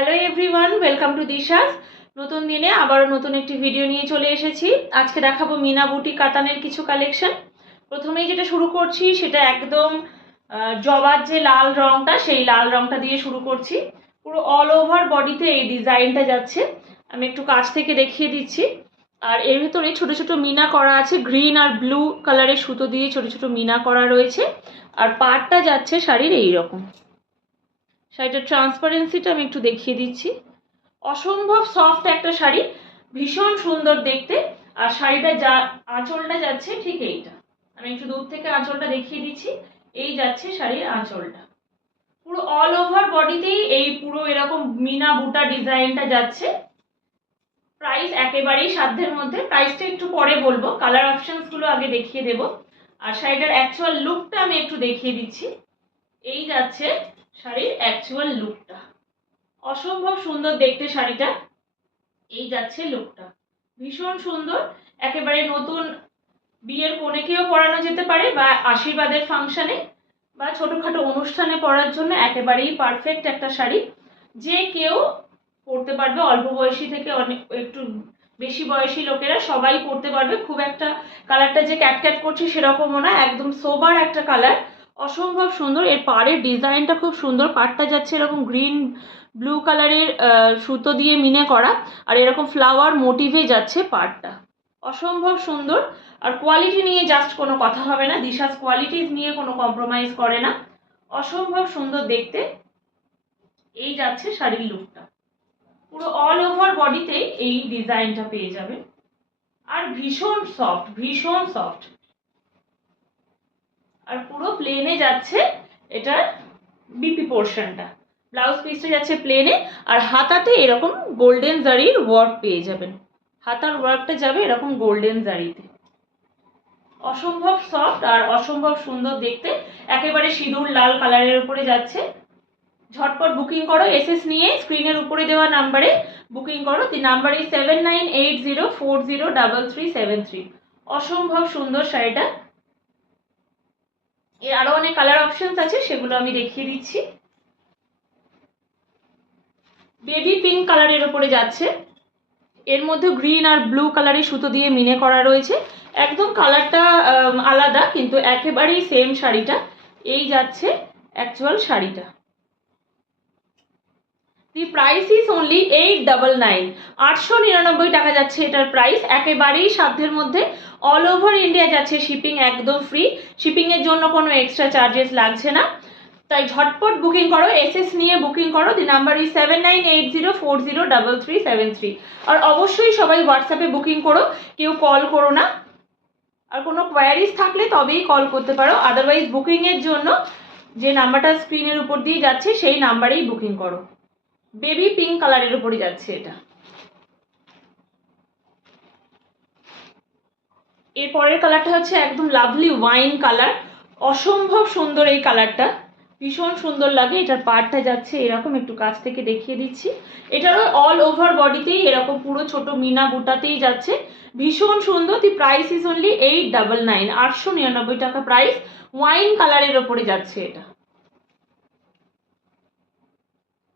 Hello everyone, welcome to দিশাস। নতুন দিনে আবারও নতুন একটি ভিডিও নিয়ে চলে এসেছি। আজকে দেখাবো মিনা বুটি কাতানের কিছু কালেকশন। প্রথমেই যেটা শুরু করছি সেটা একদম জবার যে লাল রংটা, সেই লাল রংটা দিয়ে শুরু করছি। পুরো অল ওভার বডিতে এই ডিজাইনটা যাচ্ছে। আমি একটু কাছ থেকে দেখিয়ে দিচ্ছি। আর এর ভেতরে ছোট ছোট মিনা করা আছে, গ্রিন আর ব্লু কালারের সুতো দিয়ে ছোট ছোট মিনা করা রয়েছে। আর পাড়টা যাচ্ছে শাড়ির এইরকম। শাড়িটার ট্রান্সপারেন্সিটা আমি একটু দেখিয়ে দিচ্ছি। অসম্ভব সফট একটা শাড়ি, ভীষণ সুন্দর দেখতে। আর শাড়িটা যা আঁচলটা যাচ্ছে ঠিক এইটা, আমি একটু দূর থেকে আঁচলটা দেখিয়ে দিচ্ছি। এই যাচ্ছে শাড়ির আঁচলটা, পুরো অল ওভার বডিতেই এই পুরো এরকম মিনা বুটা ডিজাইনটা যাচ্ছে। প্রাইস একেবারেই সাধ্যের মধ্যে, প্রাইসটা একটু পরে বলবো, কালার অপশনস গুলো আগে দেখিয়ে দেব। আর শাড়িটার অ্যাকচুয়াল লুকটা আমি একটু দেখিয়ে দিচ্ছি। এই যাচ্ছে শাড়ির অ্যাকচুয়াল লুকটা, অসম্ভব সুন্দর দেখতে শাড়িটা। এই যাচ্ছে লুকটা, ভীষণ সুন্দর। একেবারে নতুন বিয়ের কনেকেও পরানো যেতে পারে, বা আশীর্বাদের ফাংশনে বা ছোটখাটো অনুষ্ঠানে পরার জন্য একেবারেই পারফেক্ট একটা শাড়ি। যে কেউ পরতে পারবে, অল্প বয়সী থেকে অনেক একটু বেশি বয়সী লোকেরা সবাই পরতে পারবে। খুব একটা কালারটা যে ক্যাটক্যাট করছে সেরকমও না, একদম সোবার একটা কালার, অসম্ভব সুন্দর। এর পাড়ের ডিজাইনটা খুব সুন্দর, পাড়টা যাচ্ছে এরকম গ্রিন ব্লু কালারের সুতো দিয়ে মিনে করা, আর এরকম ফ্লাওয়ার মোটিভে যাচ্ছে পাড়টা, অসম্ভব সুন্দর। আর কোয়ালিটি নিয়ে জাস্ট কোনো কথা হবে না, দিশাস কোয়ালিটিজ নিয়ে কোনো কম্প্রোমাইজ করে না, অসম্ভব সুন্দর দেখতে। এই যাচ্ছে শাড়ির লুকটা, পুরো অল ওভার বডিতে এই ডিজাইনটা পেয়ে যাবে। আর ভীষণ সফট, ভীষণ সফট। আর পুরো প্লেনে যাচ্ছে এটার বিপি পোর্শনটা, ব্লাউজ পিসটা যাচ্ছে প্লেনে। আর হাতাতে এরকম গোল্ডেন জারির ওয়ার্ক পেয়ে যাবেন, হাতার ওয়ার্কটা যাবে এরকম গোল্ডেন জারিতে, অসম্ভব সফট আর অসম্ভব সুন্দর দেখতে। একেবারে সিঁদুর লাল কালারের উপরে যাচ্ছে। ঝটপট বুকিং করো, এসএস নিয়ে স্ক্রিনের উপরে দেওয়া নাম্বারে বুকিং করো। The number is 7980403373। অসম্ভব সুন্দর শাড়িটা। এর আরো অনেক কালার অপশনস আছে, সেগুলো আমি দেখিয়ে দিচ্ছি। বেবি পিঙ্ক কালারের উপরে যাচ্ছে, এর মধ্যে গ্রিন আর ব্লু কালারের সুতো দিয়ে মিনে করা রয়েছে। একদম কালারটা আলাদা, কিন্তু একেবারেই সেম শাড়িটা। এই যাচ্ছে অ্যাকচুয়াল শাড়িটা। দি প্রাইস ইজ অনলি 899, 899 টাকা যাচ্ছে এটার প্রাইস, একেবারেই সাধ্যের মধ্যে। অল ওভার ইন্ডিয়া যাচ্ছে শিপিং একদম ফ্রি, শিপিংয়ের জন্য কোনো এক্সট্রা চার্জেস লাগছে না। তাই ঝটপট বুকিং করো, এসএস নিয়ে বুকিং করো। The number is 7980403373। আর অবশ্যই সবাই হোয়াটসঅ্যাপে বুকিং করো, কেউ কল করো না। আর কোনো কোয়ারিজ থাকলে তবেই কল করতে পারো, আদারওয়াইজ বুকিংয়ের জন্য যে নাম্বারটা স্ক্রিনের উপর দিয়ে যাচ্ছে সেই নাম্বারেই বুকিং করো। বেবি পিঙ্ক কালারের উপরে যাচ্ছে এটা। এর পরের কালারটা হচ্ছে একদম লাভলি ওয়াইন কালার, অসম্ভব সুন্দর এই কালারটা, ভীষণ সুন্দর লাগে। এটার পাড়টা যাচ্ছে এরকম, একটু কাছ থেকে দেখিয়ে দিচ্ছি। এটারও অল ওভার বডিতেই এরকম পুরো ছোট মিনা বুটাতেই যাচ্ছে, ভীষণ সুন্দর। দি প্রাইস ইজ অনলি 899, 899 টাকা প্রাইস। ওয়াইন কালারের ওপরে যাচ্ছে এটা।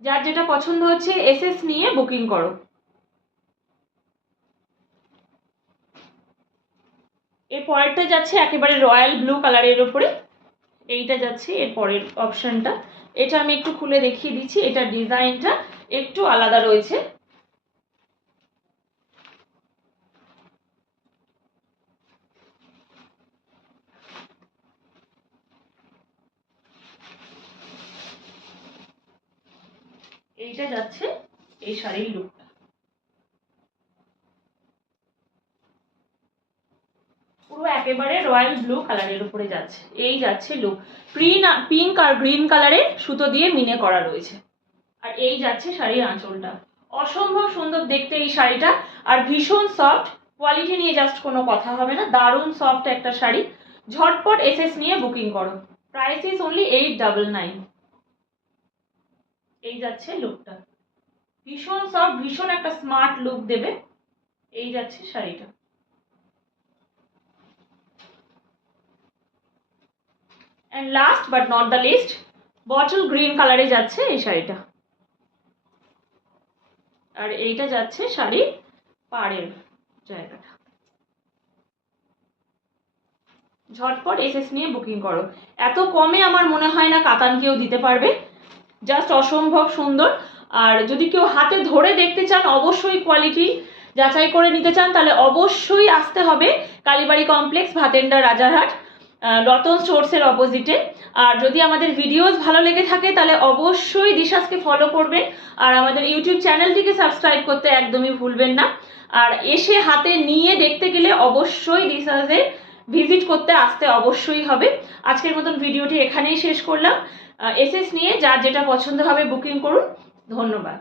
যার যেটা পছন্দ হচ্ছে এসএস নিয়ে বুকিং করো। এর পরেরটা যাচ্ছে একেবারে রয়্যাল ব্লু কালারের ওপরে, এইটা যাচ্ছে এর পরের অপশনটা। এটা আমি একটু খুলে দেখিয়ে দিচ্ছি, এটা ডিজাইনটা একটু আলাদা রয়েছে। এইটা যাচ্ছে এই শাড়ির লুকটা, পুরো একেবারে রয়্যাল ব্লু কালারের উপরে যাচ্ছে। এই যাচ্ছে লুক, পিঙ্ক আর গ্রিন কালারের সুতো দিয়ে মিনে করা রয়েছে। আর এই যাচ্ছে শাড়ির আঁচলটা, অসম্ভব সুন্দর দেখতে এই শাড়িটা। আর ভীষণ সফট, কোয়ালিটি নিয়ে জাস্ট কোনো কথা হবে না, দারুণ সফট একটা শাড়ি। ঝটপট এসএস নিয়ে বুকিং করো, প্রাইস ইজ অনলি 899। এই যাচ্ছে লুকটা, ভীষণ সফট, ভীষণ একটা স্মার্ট লুক দেবে। এই যাচ্ছে শাড়িটা। And last but not the least, bottle green কালারে যাচ্ছে এই শাড়িটা। আর এইটা যাচ্ছে শাড়ির পাড়ের জায়গাটা। ঝটপট এসএস নিয়ে বুকিং করো। এত কমে আমার মনে হয় না কাতান কেউ দিতে পারবে, জাস্ট অসম্ভব সুন্দর। আর যদি কেউ হাতে ধরে দেখতে চান, অবশ্যই কোয়ালিটি যাচাই করে নিতে চান, তাহলে অবশ্যই আসতে হবে কালীবাড়ি কমপ্লেক্স, ভাতেন্ডা, রাজারহাট, রতন স্টোর্সের অপোজিটে। আর যদি আমাদের ভিডিওস ভালো লেগে থাকে তাহলে অবশ্যই দিশাসকে ফলো করবেন, আর আমাদের ইউটিউব চ্যানেলটিকে সাবস্ক্রাইব করতে একদমই ভুলবেন না। আর এসে হাতে নিয়ে দেখতে গেলে অবশ্যই দিশাসে ভিজিট করতে আসতে অবশ্যই হবে। আজকের মতন ভিডিওটি এখানেই শেষ করলাম। এসএস নিয়ে যার যেটা পছন্দ হবে বুকিং করুন। ধন্যবাদ।